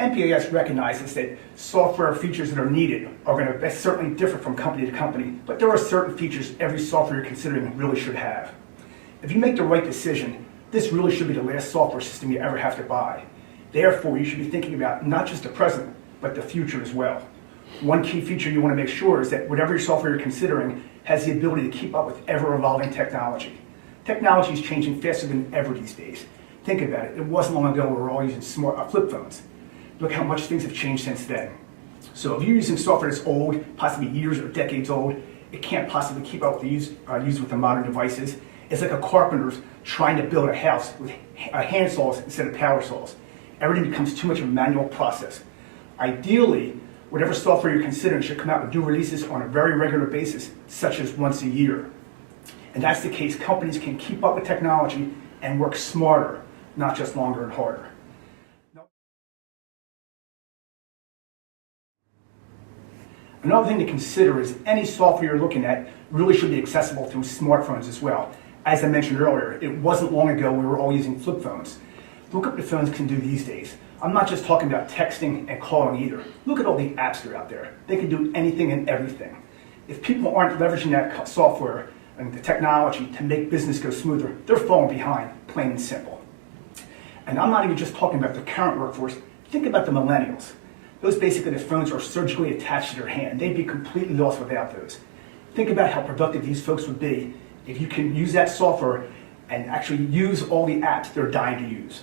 NPAS recognizes that software features that are needed are going to certainly differ from company to company, but there are certain features every software you're considering really should have. If you make the right decision, this really should be the last software system you ever have to buy. Therefore, you should be thinking about not just the present, but the future as well. One key feature you want to make sure is that whatever software you're considering has the ability to keep up with ever-evolving technology. Technology is changing faster than ever these days. Think about it. It wasn't long ago we were all using flip phones. Look how much things have changed since then. So if you're using software that's old, possibly years or decades old, it can't possibly keep up with used with the modern devices. It's like a carpenter trying to build a house with hand saws instead of power saws. Everything becomes too much of a manual process. Ideally, whatever software you're considering should come out with new releases on a very regular basis, such as once a year. And that's the case. Companies can keep up with technology and work smarter, not just longer and harder. Another thing to consider is any software you're looking at really should be accessible through smartphones as well. As I mentioned earlier, it wasn't long ago we were all using flip phones. Look what the phones can do these days. I'm not just talking about texting and calling either. Look at all the apps that are out there. They can do anything and everything. If people aren't leveraging that software and the technology to make business go smoother, they're falling behind, plain and simple. And I'm not even just talking about the current workforce. Think about the millennials. Those basically, the phones are surgically attached to their hand. They'd be completely lost without those. Think about how productive these folks would be if you can use that software and actually use all the apps they're dying to use.